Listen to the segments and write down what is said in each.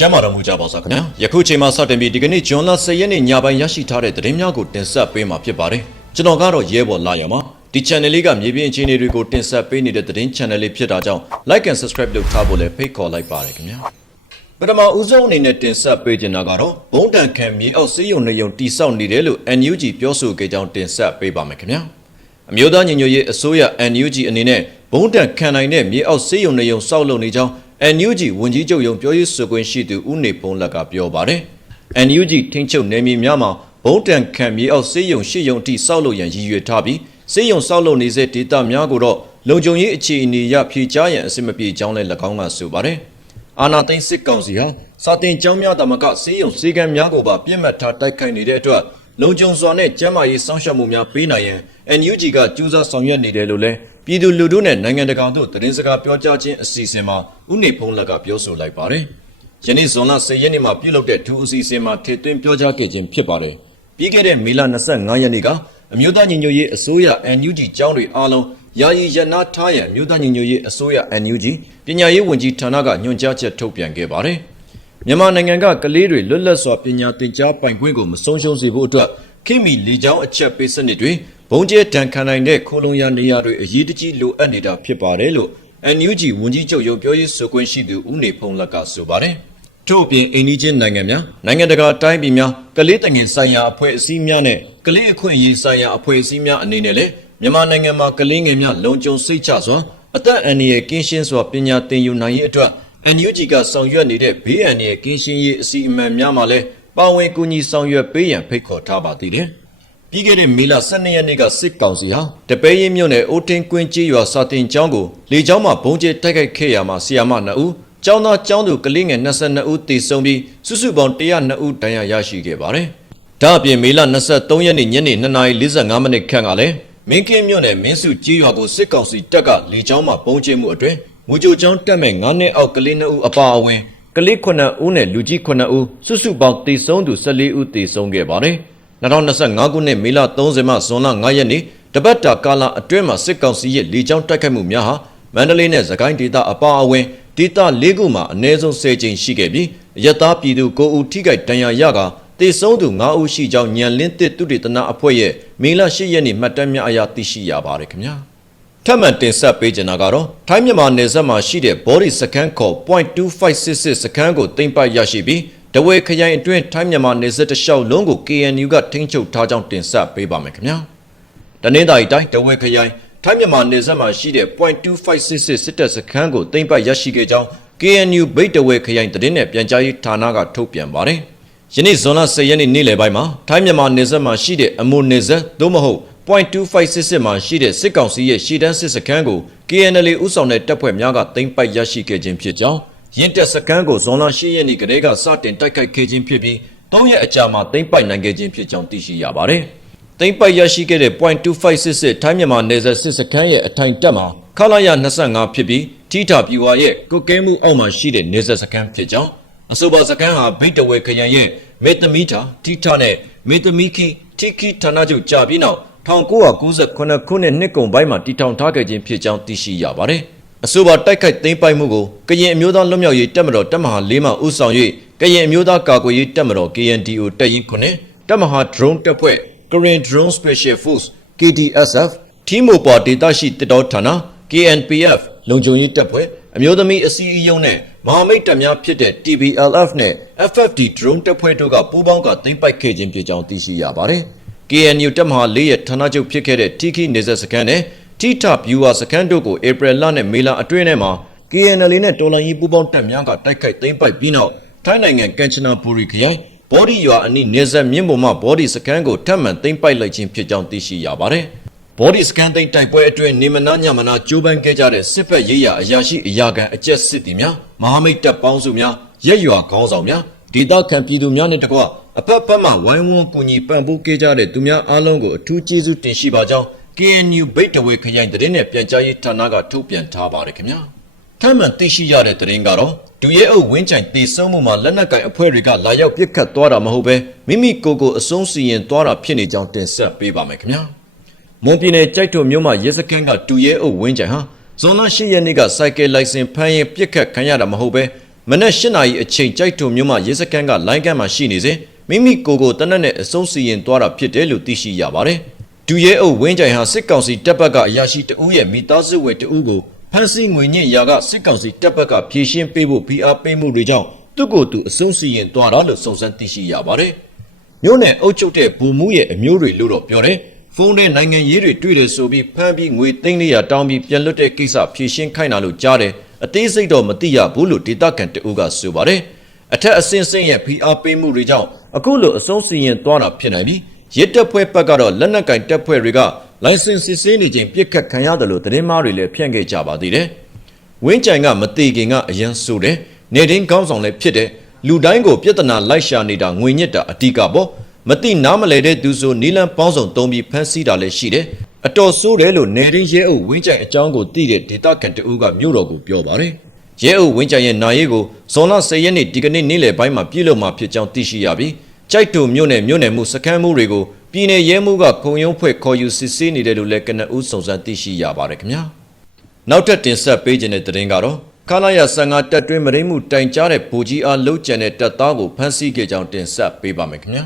ကျမ်းမာတော်မူကြပါစေခင်ဗျာယခုချိန်မှာစတင်ပြီးဒီကနေ့ဂျွန်လ10ရက်နေ့ညပိုင်းရရှိထားတဲ့သတင်းများကိုတင်ဆက်ပေးမှာဖြစ်ပါတယ်ကျွန်တော်ကတော့ရဲဘော်လာရမှာဒီ channel လေးကမြေပြင်အခြေအနေတွေကိုတင်ဆက်ပေးနေတဲ့သတင်း channel လေးဖြစ်တာကြောင့် like and subscribe လုပ်ထားဖို့လည်းဖိတ်ခေါ်လိုက်ပါတယ်ခင်ဗျာပထမဦးဆုံးအနေနဲ့တင်ဆက်ပေးချင်တာကတော့ဘုံတန်ခံမြေအောက်စေးရုံနေုံတိဆောက်နေတယ်လို့ NUG ပြောဆိုခဲ့ကြောင်းတင်ဆက်ပေးပါမယ်ခင်ဗျာအမျိုးသားညီညွတ်ရေးအစိုးရ NUG အနေနဲ့ဘုံတန်ခံနိုင်တဲ့မြေအောက်စေးရုံနေုံစောက်လုပ်နေကြောင်း NUG ဝန်ကြီးချုပ်ရုံပြောရေးဆိုခွင့်ရှိသူဦးနေပုံးလက်ကပြောပါတယ်။ NUG ထိန်းချုပ်နယ်မြေများမှာဘုံတန်ခံမြေအောက်စေးရုံရှစ်ရုံအထိစောက်လုပ်ရန်ရည်ရွယ်ထားပြီးစေးရုံစောက်လုပ်နေတဲ့ဒေသများကိုတော့လုံခြုံရေးအခြေအနေအရဖြေကြားရန်အစီအမပြေကြောင်းလည်း၎င်းကဆိုပါတယ်။အာနာသိန်းစစ်ကောင်စီဟာစာတင်ကျောင်းများတမကစေးရုံစေကံများကိုပါပြစ်မှတ်ထားတိုက်ခိုက်နေတဲ့အတွက်လုံခြုံစွာနဲ့ကျန်းမာရေးစောင့်ရှောက်မှုများပေးနိုင်ရန် NUG ကကြိုးစားဆောင်ရွက်နေတယ်လို့လည်း ပြည်သူလူထုနဲ့နိုင်ငံတကာတို့သတင်းစကားပြောကြားခြင်းအစီအစဉ်မှာဥနေဖုံးလက်ကပြောဆိုလိုက်ပါတယ်။ယနေ့ဇွန်လ10ရက်နေ့မှာပြုလုပ်တဲ့ထူးအစီအစဉ်မှာထည့်သွင်းပြောကြားခဲ့ခြင်းဖြစ်ပါတယ်။ပြီးခဲ့တဲ့မေလ25ရက်နေ့ကအမျိုးသားညီညွတ်ရေးအစိုးရ NUG ကျောင်းတွေအားလုံးယာယီရနာထားရန်အမျိုးသားညီညွတ်ရေးအစိုးရ NUG ပညာရေးဝန်ကြီးဌာနကညွှန်ကြားချက်ထုတ်ပြန်ခဲ့ပါတယ်။မြန်မာနိုင်ငံကကလေးတွေလွတ်လပ်စွာပညာသင်ကြားပိုင်ခွင့်ကိုမဆုံးရှုံးစေဖို့အတွက်ခိမီလေကြောင်းအချက်ပေးစနစ်တွေ ဘုံကျဲတန်ခံနိုင်တဲ့ခိုလုံရနေရာတွေအရေးတကြီးလိုအပ်နေတာဖြစ်ပါတယ်လို့ NUG ဝန်ကြီးချုပ်ရုံပြောရေးဆိုခွင့်ရှိသူဦးနေဖုံးလက်ကဆိုပါတယ်။ထို့အပြင်အိန္ဒိချင်းနိုင်ငံများနိုင်ငံတကာတိုင်းပြည်များကလေးတငယ်ဆိုင်ရာအဖွဲ့အစည်းများနဲ့ကလေးအခွင့်အရေးဆိုင်ရာအဖွဲ့အစည်းများအနေနဲ့လည်းမြန်မာနိုင်ငံမှာကလေးငယ်များလုံခြုံစိတ်ချစွာအသက်အန္တရာယ်ကင်းရှင်းစွာပညာသင်ယူနိုင်ရေးအတွက် NUG ကဆောင်ရွက်နေတဲ့ဘေးအန္တရာယ်ကင်းရှင်းရေးအစီအမံများမှာလည်းပါဝင်ကူညီဆောင်ရွက်ပေးရန်ဖိတ်ခေါ်ထားပါသေးတယ်။ ပြီးခဲ့တဲ့မေလ12ရက်နေ့ကစစ်ကောင်စီဟာတပဲရင်မြို့နယ်အိုတင်းကွင်းကြီးရွာစာတင်ကျောင်းကိုလေကျောင်းမှာဘုံကျဲတိုက်ခိုက်ခဲ့ရမှာဆီယာမ2ဦးကျောင်းသားကျောင်းသူကလေးငယ်22ဦးသေဆုံးပြီးစုစုပေါင်း102ဦးဒဏ်ရာရရှိခဲ့ပါတယ်။ဒါအပြင်မေလ23ရက်နေ့ညနေ2:45မိနစ်ခန့်ကလည်းမင်းကင်းမြို့နယ်မင်းစုကြီးရွာကိုစစ်ကောင်စီတပ်ကလေကြောင်းမှပုံကျင်းမှုအတွင်းမူကြိုကျောင်းတက်မဲ့9နှစ်အောက်ကလေး2ဦးအပါအဝင်ကလေး9ဦးနဲ့လူကြီး9ဦးစုစုပေါင်းသေဆုံးသူ14ဦးသေဆုံးခဲ့ပါတယ်။ 2025ခုနှစ်မေလ30မှဇွန်လ9ရက်နေ့တပတ်တာကာလအတွင်းမှာစစ်ကောင်စီရဲ့လေကြောင်းတိုက်ခိုက်မှုများဟာမန္တလေးနဲ့စကိုင်းဒေသအပါအဝင်ဒေသ၄ခုမှာအ ਨੇ ဆုံး10ကြိမ်ရှိခဲ့ပြီးရတသားပြည်သူ9ဦးထိခိုက်ဒဏ်ရာရကာတေဆုံးသူ9ဦးရှိကြောင်းညံလင်းတစ်သူတေသနာအဖွဲ့ရဲ့မေလ10ရက်နေ့မှတ်တမ်းများအရသိရှိရပါတယ်ခင်ဗျာထပ်မံတင်ဆက်ပေးကြတာကတော့ထိုင်းမြန်မာနယ်စပ်မှာရှိတဲ့ body စကန်ခေါ်0.2566 စကန်ကိုတင်ပိုက်ရရှိပြီး တဝဲခရိုင်အတွင်းထိုင်းမြန်မာနယ်စပ်တစ်လျှောက်လုံးကို KNU ကထိန်းချုပ်ထားကြောင်းတင်ဆက်ပေးပါမယ်ခင်ဗျာတနင်္သာရီတိုင်းတဝဲခရိုင်ထိုင်းမြန်မာနယ်စပ်မှာရှိတဲ့0.2566 စစ်တပ်စခန်းကိုတင်ပိုက်ရရှိခဲ့ကြောင်း KNU ဗိတ်တဝဲခရိုင်သတင်းနဲ့ပြန်ကြားရေးဌာနကထုတ်ပြန်ပါတယ်။ယနေ့ဇွန်လ10ရက်နေ့နေ့လယ်ပိုင်းမှာထိုင်းမြန်မာနယ်စပ်မှာရှိတဲ့အမွန်နယ်စပ်သို့မဟုတ်0.2566 မှာရှိတဲ့စစ်ကောင်စီရဲ့ရှေ့တန်းစစ်စခန်းကို KNL ဥဆောင်တဲ့တပ်ဖွဲ့များကတင်ပိုက်ရရှိခဲ့ခြင်းဖြစ်ကြောင်း ရင်းတက်စခန်းကိုဇွန်လ10ရက်နေ့ကတည်းကစတင်တိုက်ခိုက်ခဲ့ခြင်းဖြစ်ပြီး၃ရက်အကြာမှာတင်ပိုက်နိုင်ခဲ့ခြင်းဖြစ်ကြောင်းသိရှိရပါတယ်။သိမ့်ပိုက်ရရှိခဲ့တဲ့0.2566ထိုင်းမြန်မာနယ်စပ်စစ်စခန်းရဲ့အထိုင်တက်မှာခလာရ25ဖြစ်ပြီးထိထပြူဝါရဲ့ကုတ်ကဲမှုအောက်မှာရှိတဲ့နယ်စပ်စခန်းဖြစ်ကြောင်းအဆိုပါစခန်းဟာဗိတ်တဝဲခရိုင်ရဲ့မေတ္တမီတာထိထနဲ့မေတ္တမီကီထိကီဌာနချုပ်ကြာပြီးနောက်1998ခုနှစ်နှစ်ကုန်ပိုင်းမှာတည်ထောင်ထားခဲ့ခြင်းဖြစ်ကြောင်းသိရှိရပါတယ်။ အဆိုပါတိုက်ခိုက်သိမ်းပိုက်မှုကိုကရင်အမျိုးသားလွတ်မြောက်ရေးတပ်မတော်တပ်မဟာ၄မှဦးဆောင်၍ကရင်အမျိုးသားကာကွယ်ရေးတပ်မတော် KNDO တပ်ရင်း9တပ်မဟာ drone တပ်ဖွဲ့ Korean Drone Special Force KDSF ထီမိုပေါ်ဒေတာရှိတစ်တော်ဌာန KNPF လုံခြုံရေးတပ်ဖွဲ့အမျိုးသမီးအစည်းအရုံးနဲ့မဟာမိတ်တပ်များဖြစ်တဲ့ TBLF နဲ့ FFD drone တပ်ဖွဲ့တို့ကပူးပေါင်းကသိမ်းပိုက်ခဲ့ခြင်းဖြစ်ကြောင်းသိရှိရပါတယ်။ KNU တပ်မဟာ၄ရဲ့ဌာနချုပ်ဖြစ်ခဲ့တဲ့ TK နေဆက်စခန်းနဲ့ T-Top Viewer စခန်းတို့ကိုဧပြီလနဲ့မေလအတွင်းထဲမှာ KNL နဲ့တော်လိုင်းရေးပူးပေါင်းတပ်များကတိုက်ခိုက်သိမ်းပိုက်ပြီးနောက်ထိုင်းနိုင်ငံကန်ချနာပူရီခရိုင်ဘော်ဒီရွာအနီးနေဆက်မြင့်ပေါ်မှဘော်ဒီစခန်းကိုထပ်မံသိမ်းပိုက်လိုက်ခြင်းဖြစ်ကြောင်းသိရှိရပါတယ်။ဘော်ဒီစကန်သိမ်းတိုက်ပွဲအတွင်းနေမနာညမနာကြိုးပမ်းခဲ့ကြတဲ့စစ်ဖက်ရေးရအရာရှိအရာခံအကျက်စစ်တီများမဟာမိတ်တပ်ပေါင်းစုများရက်ရွာခေါင်းဆောင်များဒေသခံပြည်သူများနဲ့တကွအဖက်ဖက်မှဝိုင်းဝန်းကူညီပံ့ပိုးခဲ့ကြတဲ့သူများအားလုံးကိုအထူးကျေးဇူးတင်ရှိပါကြောင်း KNU ဗိတ်တဝေခရိုင်သတင်းနဲ့ပြန်ကြားရေးဌာနကထုတ်ပြန်ထားပါတယ်ခင်ဗျာထပ်မံသိရှိရတဲ့သတင်းကတော့ဒူရဲအုပ်ဝင်းချိုင်တည်ဆုံမှုမှာလက်နက်ကင်အဖွဲ့တွေကလာရောက်ပစ်ခတ်သွားတာမဟုတ်ပဲမိမိကိုယ်ကိုအဆုံးစီရင်သွားတာဖြစ်နေကြောင်းတင်ဆက်ပေးပါမယ်ခင်ဗျာမွန်ပြည်နယ်ကြိုက်ထုံမြို့မှာရဲစခန်းကဒူရဲအုပ်ဝင်းချိုင်ဟာဇွန်လ10ရက်နေ့ကစိုက်ကယ်လိုင်စင်ဖမ်းရင်ပြစ်ခတ်ခံရတာမဟုတ်ပဲမနက်၈နာရီအချိန်ကြိုက်ထုံမြို့မှရဲစခန်းကလိုင်းကမ်းမှာရှိနေစဉ်မိမိကိုယ်ကိုတနက်နဲ့အဆုံးစီရင်သွားတာဖြစ်တယ်လို့သိရှိရပါတယ်။ ဒူရဲအုပ်ဝင်းကြိုင်ဟာစစ်ကောင်စီတပ်ဘက်ကအရာရှိတဦးရဲ့မိသားစုဝင်တဦးကိုဖမ်းဆီးငွေညှစ်ရာကစစ်ကောင်စီတပ်ဘက်ကဖြေရှင်းပေးဖို့ဖိအားပေးမှုတွေကြောင့်သူ့ကိုယ်သူအဆုံးစီရင်သွားတာလို့စုံစမ်းသိရှိရပါတယ်။မြို့နယ်အုပ်ချုပ်တဲ့ဘူမူရဲ့အမျိုးတွေလို့တော့ပြောတယ်။ဖုန်းထဲနိုင်ငံရေးတွေတွေ့တယ်ဆိုပြီးဖမ်းပြီးငွေသိန်းလေးရာတောင်းပြီးပြန်လွတ်တဲ့ကိစ္စဖြေရှင်းခိုင်းတာလို့ကြားတယ်။အသေးစိတ်တော့မသိရဘူးလို့ဒေတာကန်တဦးကဆိုပါတယ်။အထက်အဆင့်ဆင့်ရဲ့ဖိအားပေးမှုတွေကြောင့်အခုလိုအဆုံးစီရင်သွားတာဖြစ်နိုင်ပြီး ရစ်တပ်ဖွဲ့ဘက်ကတော့လက်နက်ကင်တပ်ဖွဲ့တွေကလိုင်စင်စစ်ဆေးနေခြင်းပြစ်ခတ်ခံရတယ်လို့သတင်းမားတွေလည်းဖြန့်ခဲ့ကြပါသေးတယ်။ဝင်းကြိုင်ကမတေခင်ကအရန်ဆိုတယ်။နေတိုင်းကောင်းဆောင်လည်းဖြစ်တယ်။လူတိုင်းကိုပြဿနာလိုက်ရှာနေတာငွေညစ်တာအတိကပေါ့။မတိနားမလဲတဲ့သူဆိုနီလန်ပေါင်းစုံတုံးပြီးဖမ်းဆီးတာလည်းရှိတယ်။အတော်ဆိုးတယ်လို့နေတိုင်းရဲအုပ်ဝင်းကြိုင်အကြောင်းကိုသိတဲ့ဒေတာကန်တူကမြို့တော်ကိုပြောပါတယ်။ရဲအုပ်ဝင်းကြိုင်ရဲ့နာရေးကိုဇွန်လ10ရက်နေ့ဒီကနေ့နေ့လယ်ပိုင်းမှာပြည်လို့မှာဖြစ်ကြောင်းသိရှိရပြီး ကြိုက်တူမြို့နယ်မြို့နယ်မှုစခန်းမှုတွေကိုပြည်내ရဲမှုကခုံရုံးဖွဲ့ခေါ်ယူစစ်ဆေးနေတယ်လို့လည်းကနဦးစုံစမ်းသိရှိရပါတယ်ခင်ဗျာနောက်ထပ်တင်ဆက်ပေးခြင်းတဲ့သတင်းကတော့ခလာရ15တက်တွင်းမရင်းမှုတိုင်ကြားတဲ့ဗိုလ်ကြီးအားလှုပ်ကြံတဲ့တပ်သားကိုဖမ်းဆီးခဲ့ကြောင်းတင်ဆက်ပေးပါမယ်ခင်ဗျာ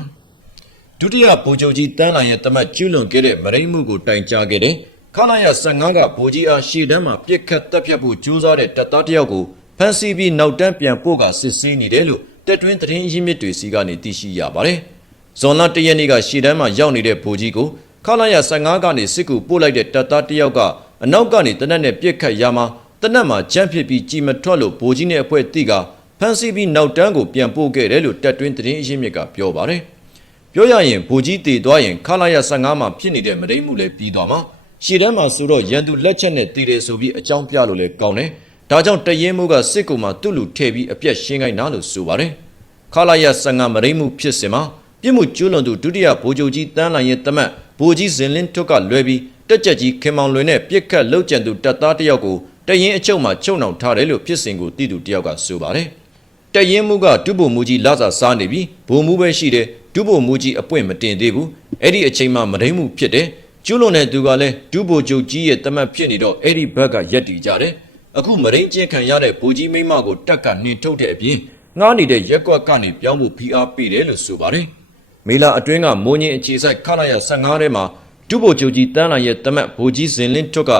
ဒုတိယဗိုလ်ချုပ်ကြီးတန်းလိုင်ရဲ့တမတ်ကျူးလွန်ခဲ့တဲ့မရင်းမှုကိုတိုင်ကြားခဲ့တဲ့ခလာရ15ကဗိုလ်ကြီးအားရှေ့တန်းမှာပြစ်ခတ်တပ်ဖြတ်ဖို့ကြိုးစားတဲ့တပ်သားတစ်ယောက်ကိုဖမ်းဆီးပြီးနောက်တန်းပြန်ပို့ကစစ်ဆေးနေတယ်လို့ တက်တွင်းသတင်းရင်းမြစ်တွေစီကနေသိရှိရပါတယ်။ဇွန်လ၁ရက်နေ့ကရှေ့တန်းမှာရောက်နေတဲ့ဗိုလ်ကြီးကိုခလာရ15ကနေစစ်ကူပို့လိုက်တဲ့တပ်သားတစ်ယောက်ကအနောက်ကနေတနက်နဲ့ပြစ်ခတ်ရမှာတနက်မှာကြမ်းဖြစ်ပြီးကြည်မထွက်လို့ဗိုလ်ကြီးနဲ့အဖွဲ့တိကဖမ်းဆီးပြီးနောက်တန်းကိုပြန်ပို့ခဲ့တယ်လို့တက်တွင်းသတင်းအရင်းမြစ်ကပြောပါတယ်။ပြောရရင်ဗိုလ်ကြီးတည်သွားရင်ခလာရ15မှာဖြစ်နေတဲ့မတိမ်မှုလည်းပြီးသွားမှာရှေ့တန်းမှာဆိုတော့ရန်သူလက်ချက်နဲ့တည်တယ်ဆိုပြီးအကြောင်းပြလို့လည်းကောင်းတယ်။ ဒါကြောင့်တရင်မှုကစစ်ကူမှာတွတ်လူထည့်ပြီးအပြက်ရှင်းခိုင်းတာလို့ဆိုပါတယ်။ခလာရ15မရိမှုဖြစ်စင်မှာပြစ်မှုကျူးလွန်သူဒုတိယဗိုလ်ချုပ်ကြီးတန်းလိုင်ရဲ့တမတ်ဗိုလ်ကြီးဇင်လင်းထွတ်ကလွဲပြီးတက်ကြက်ကြီးခင်မောင်လွင်နဲ့ပြစ်ခတ်လှုပ်ကြံသူတပ်သားတစ်ယောက်ကိုတရင်အချုပ်မှာချုပ်နှောင်ထားတယ်လို့ဖြစ်စဉ်ကိုသိသူတစ်ယောက်ကဆိုပါတယ်။တရင်မှုကဒုဗိုလ်မှူးကြီးလာစာစားနေပြီးဗိုလ်မှူးပဲရှိတယ်ဒုဗိုလ်မှူးကြီးအပွင့်မတင်သေးဘူး။အဲ့ဒီအချိန်မှာမရိမှုဖြစ်တယ်။ကျူးလွန်တဲ့သူကလည်းဒုဗိုလ်ချုပ်ကြီးရဲ့တမတ်ဖြစ်နေတော့အဲ့ဒီဘက်ကရက်တီကြတယ်။ အခုမရင်းကျင်းခံရတဲ့ဗိုလ်ကြီးမိမကိုတက်ကနှင်ထုတ်တဲ့အပြင်ငားနေတဲ့ရက်ကွက်ကနေပြောင်းဖို့ဖိအားပေးတယ်လို့ဆိုပါတယ်။မေလာအတွင်းကမိုးညင်းအခြေဆိုင်ခလာရ15ထဲမှာဒုဗိုလ်ချုပ်ကြီးတန်းလာရဲ့တမတ်ဗိုလ်ကြီးဇင်လင်းထွတ်က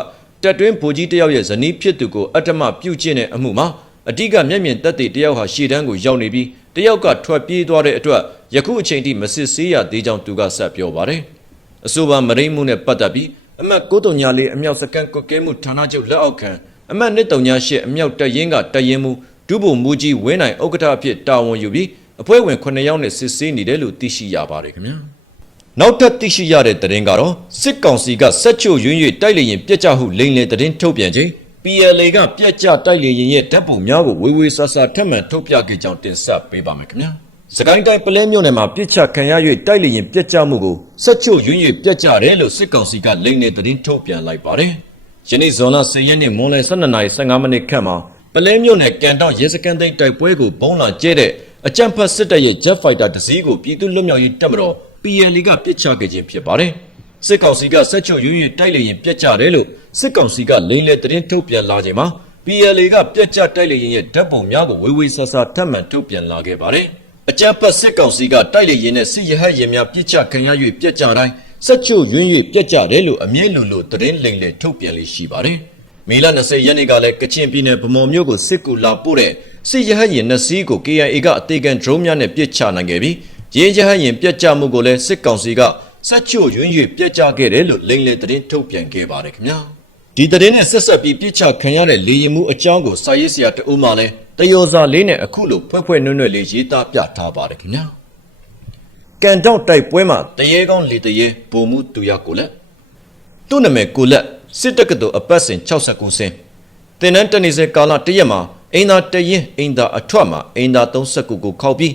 တက်တွင်းဗိုလ်ကြီးတယောက်ရဲ့ဇနီးဖြစ်သူကိုအတ္တမပြုတ်ကျင့်တဲ့အမှုမှာအတိကမျက်မြင်သက်သေတယောက်ဟာရှေ့တန်းကိုရောက်နေပြီးတယောက်ကထွက်ပြေးသွားတဲ့အတွက်ယခုအချိန်ထိမစစ်ဆေးရသေးကြောင်းသူကဆက်ပြောပါတယ်။အဆိုပါမရိမှုနဲ့ပတ်သက်ပြီးအမတ်934အမြောက်စကန်ကွက်ကဲမှုဌာနချုပ်လက်အောက်ခံ အမတ်138အမြောက်တရင်ကတရင်မှုဒုဗိုလ်မှူးကြီးဝင်းနိုင်ဥက္ကဋ္ဌအဖြစ်တာဝန်ယူပြီးအဖွဲ့ဝင်9ယောက်နဲ့စစ်ဆေးနေတယ်လို့သိရှိရပါတယ်ခင်ဗျာနောက်ထပ်သိရှိရတဲ့သတင်းကတော့စစ်ကောင်စီကစက်ချိုရွင်း၍တိုက်လေရင်ပြက်ကြဟုလိန်လေသတင်းထုတ်ပြန်ခြင်း PLA ကပြက်ကြတိုက်လေရင်ရဲ့ဓာတ်ပုံများကိုဝေဝေဆာဆာထပ်မံထုတ်ပြခဲ့ကြောင်းတင်ဆက်ပေးပါမယ်ခင်ဗျာစကိုင်းတိုင်းပလဲမြို့နယ်မှာပြစ်ချခံရ၍တိုက်လေရင်ပြက်ကြမှုကိုစက်ချိုရွင်း၍ပြက်ကြတယ်လို့စစ်ကောင်စီကလိန်လေသတင်းထုတ်ပြန်လိုက်ပါတယ် ယနေ့ဇွန်လ10ရက်နေ့မွန်လယ်12:15မိနစ်ခန့်မှာပလဲမြို့နယ်ကန်တောင်ရဲစခန်းသိမ်းတိုက်ပွဲကိုဘုံလာကျဲတဲ့အကြံဖတ်စစ်တပ်ရဲ့ Jet Fighter တစ်စီးကိုပြည်သူ့လွတ်မြောက်ရေးတပ်မတော် PLA ကပစ်ချခဲ့ခြင်းဖြစ်ပါတယ်။စစ်ကောင်စီကစက်ချုပ်ရွရွတိုက်လေရင်ပြက်ကြတယ်လို့စစ်ကောင်စီကလိန်လေသတင်းထုတ်ပြန်လာချိန်မှာ PLA ကပြက်ကြတိုက်လေရင်ရဲ့ဓာတ်ပုံများကိုဝေဝေဆာဆာထပ်မံထုတ်ပြန်လာခဲ့ပါတယ်။အကြံဖတ်စစ်ကောင်စီကတိုက်လေရင်နဲ့စစ်ရဟတ်ရင်များပြစ်ချခံရ၍ပြက်ကြတိုင်း စက်ချုပ်ရွရွပြက်ကြတယ်လို့အမြဲလုံလို့သတင်းလိန်လေထုတ်ပြန်လေးရှိပါတယ်။မေလ20ရက်နေ့ကလည်းကချင်ပြည်နယ်ဗမော်မြို့ကိုစစ်ကူလာပို့တဲ့စစ်ရဟတ်ရင်နှစ်စီးကို KIA ကအသေးခံ drone များနဲ့ပစ်ချနိုင်ခဲ့ပြီးရင်းရဟတ်ရင်ပြက်ကျမှုကိုလည်းစစ်ကောင်စီကစက်ချိုရွံ့၍ပြက်ကျခဲ့တယ်လို့လိန်လေသတင်းထုတ်ပြန်ခဲ့ပါတယ်ခင်ဗျာဒီသတင်းနဲ့ဆက်ဆက်ပြီးပြစ်ချခံရတဲ့လေရင်မှုအကြောင်းကိုစာရေးဆရာတဦးမှလည်းတယောစာလေးနဲ့အခုလိုဖွဲ့ဖွဲ့နွဲ့နွဲ့လေးရေးသားပြထားပါတယ်ခင်ဗျာ ကန်တောက်တိုက်ပွဲမှာတရေကောင်းလေတရေပုံမှုတူရကိုလက်သူ့နာမည်ကိုလက်စစ်တက္ကသိုလ်အပတ်စဉ်69ဆင်းတင်နန်းတနေစေကာလတရက်မှာအင်သာတရင်အင်သာအထွတ်မှာအင်သာ39ကိုခောက်ပြီး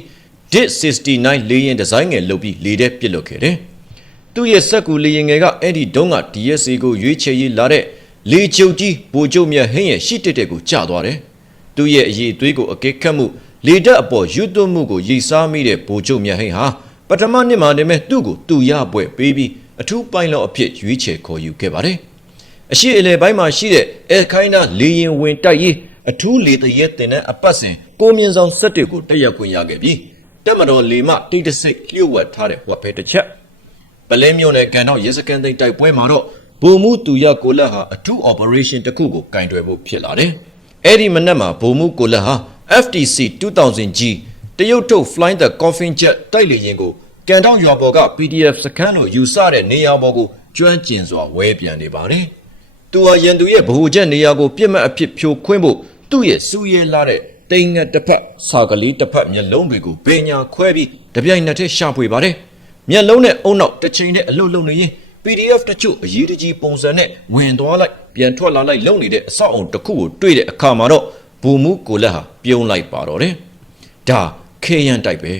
169လေရင်ဒီဇိုင်းငယ်လုပ်ပြီးလေထဲပစ်လွတ်ခဲ့တယ်။သူ့ရဲ့စက်ကူလေရင်ငယ်ကအဲ့ဒီတုံးက DSA ကိုရွေးချယ်ရေးလာတဲ့လေကျုပ်ကြီးဗိုလ်ချုပ်မြတ်ဟင်းရဲ့ရှစ်တက်တက်ကိုကျသွားတယ်။သူ့ရဲ့အရေးသွေးကိုအကဲခတ်မှုလေတက်အပေါ်ယူသွမှုကိုရိတ်စားမိတဲ့ဗိုလ်ချုပ်မြတ်ဟင်းဟာ ပထမနှစ်မှာတည်းမဲ့သူ့ကိုသူရပွဲပေးပြီးအထူးပိုင်လော့အဖြစ်ရွေးချယ်ခေါ်ယူခဲ့ပါတယ်။အရှိအလေပိုင်းမှာရှိတဲ့အဲခိုင်းနာလေရင်ဝင်တိုက်ရေးအထူးလေတရဲတင်တဲ့အပတ်စဉ်ကိုမြင့်ဆောင်ဆက်တွေကိုတက်ရောက်ခွင့်ရခဲ့ပြီးတက်မတော်လေမတိတ်တဆိတ်လျှို့ဝှက်ထားတဲ့ဝက်ဖဲတစ်ချက်ပလဲမျိုးနဲ့ကန်တော့ရဲစကန်သိမ်းတိုက်ပွဲမှာတော့ဗိုလ်မှူးသူရကိုလက်ဟာအထူး operation တစ်ခုကိုကင်တွယ်မှုဖြစ်လာတယ်။အဲ့ဒီမနက်မှာဗိုလ်မှူးကိုလက်ဟာ FTC 2000G တရုတ်ထုတ် Flying the Coffin Jet တိုက်လေယာဉ်ကိုကန်တောင်ရွာပေါ်က PDF စခန်းလိုယူဆတဲ့နေရာပေါ်ကိုကျွမ်းကျင်စွာဝဲပြန်နေပါတယ်။သူဟာရန်သူရဲ့ဗဟိုချက်နေရာကိုပြစ်မှတ်အဖြစ်ဖြိုခွင်းဖို့သူ့ရဲ့စူးရဲလာတဲ့တိမ်ငတ်တစ်ဖက်စာကလေးတစ်ဖက်မျက်လုံးတွေကိုဘေညာခွဲပြီးတပြိုင်နက်တည်းရှာဖွေပါတယ်။မျက်လုံးနဲ့အုံနောက်တစ်ချိန်နဲ့အလုတ်လုံနေရင် PDF တချို့အရေးတကြီးပုံစံနဲ့ဝင်သွားလိုက်ပြန်ထွက်လာလိုက်လုံနေတဲ့အဆောက်အုံတစ်ခုကိုတွေ့တဲ့အခါမှာတော့ဘူမူကိုလက်ဟာပြုံးလိုက်ပါတော့တယ်။ဒါ ခေယန်တိုက်ပဲ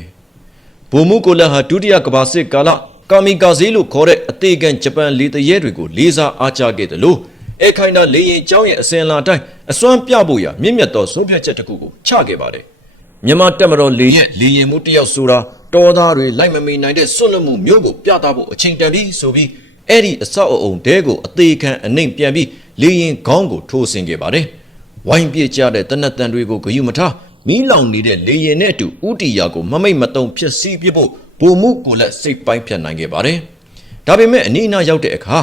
။ဘူမူကိုလက်ဟာဒုတိယကမ္ဘာစစ်ကာလကာမီကာဇီလို့ခေါ်တဲ့အသေးခံဂျပန်လေတရဲတွေကိုလေးစားအားကျခဲ့တယ်လို့အဲခိုင်တာလေရင်ကျောင်းရဲ့အစင်လာတိုင်းအစွမ်းပြဖို့ရမြင့်မြတ်သောဆုံးဖြတ်ချက်တစ်ခုကိုချခဲ့ပါတယ်။မြန်မာတက်မတော်လေရဲ့လေရင်မှုတစ်ယောက်ဆိုတာတော်သားတွေလိုက်မမီနိုင်တဲ့ဆွန့်လွတ်မှုမျိုးကိုပြသဖို့အချိန်တန်ပြီးဆိုပြီးအဲ့ဒီအဆောက်အအုံတဲကိုအသေးခံအနှိမ်ပြန်ပြီးလေရင်ခေါင်းကိုထိုးဆင်းခဲ့ပါတယ်။ဝိုင်းပြကြတဲ့တနတ်တန်တွေကိုဂယုမထား မီးလောင်နေတဲ့လေရင်နဲ့အတူဥတီယာကိုမမိတ်မတုံဖြစ်စီးပြဖို့ဘုံမှုကိုလက်စိတ်ပိုင်းဖြတ်နိုင်ခဲ့ပါတယ်။ဒါပေမဲ့အနီးအနားရောက်တဲ့အခါ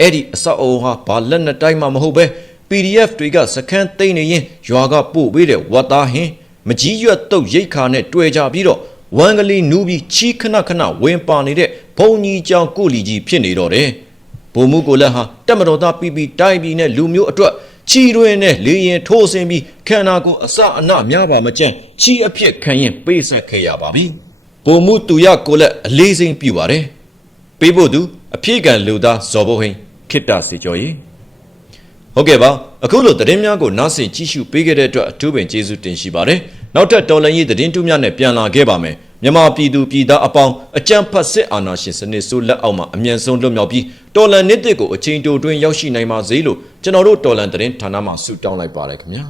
အဲ့ဒီအဆောက်အအုံဟာဘာလက်နဲ့တိုင်းမှမဟုတ်ပဲ PDF တွေကစခန်းသိမ်းနေရင်ရွာကပို့ပေးတဲ့ဝတ်သားဟင်းမကြီးရွက်တုတ်ရိတ်ခါနဲ့တွေ့ကြပြီးတော့ဝမ်ကလေးနူးပြီးချီးခဏခဏဝင်ပါနေတဲ့ဘုံကြီးကြောင်ကိုလီကြီးဖြစ်နေတော့တယ်။ဘုံမှုကိုလက်ဟာတက်မတော်သားပြီးပြီးတိုင်းပြီးနဲ့လူမျိုးအတွက် ချီတွင်နဲ့လေရင်ထိုးဆင်းပြီးခန္ဓာကိုယ်အစအနများပါမကြမ်းချီအဖြစ်ခံရင်ပေးဆက်ခဲ့ရပါပြီ။ဘုံမှုသူရကိုလက်အလေးစိမ့်ပြပါတယ်။ပေးဖို့သူအဖြည့်ကံလူသားဇော်ဘုဟိန်ခိတ္တစီကျော်ကြီးဟုတ်ကဲ့ပါအခုလိုသတင်းများကိုနားဆင်ကြည့်ရှုပေးခဲ့တဲ့အတွက်အထူးပင်ကျေးဇူးတင်ရှိပါတယ်နောက်ထပ်တော်လန်ရေးသတင်းတူးများနဲ့ပြန်လာခဲ့ပါမယ် မြန်မာပြည်သူပြည်သားအပေါင်းအကြံဖတ်စစ်အာဏာရှင်စနစ်ဆိုးလက်အောက်မှာအမြန်ဆုံးလွတ်မြောက်ပြီးတော်လန်နှစ်တစ်ကိုအချိန်တိုတွင်းရောက်ရှိနိုင်ပါစေလို့ကျွန်တော်တို့တော်လန်သတင်းဌာနမှဆုတောင်းလိုက်ပါတယ်ခင်ဗျာ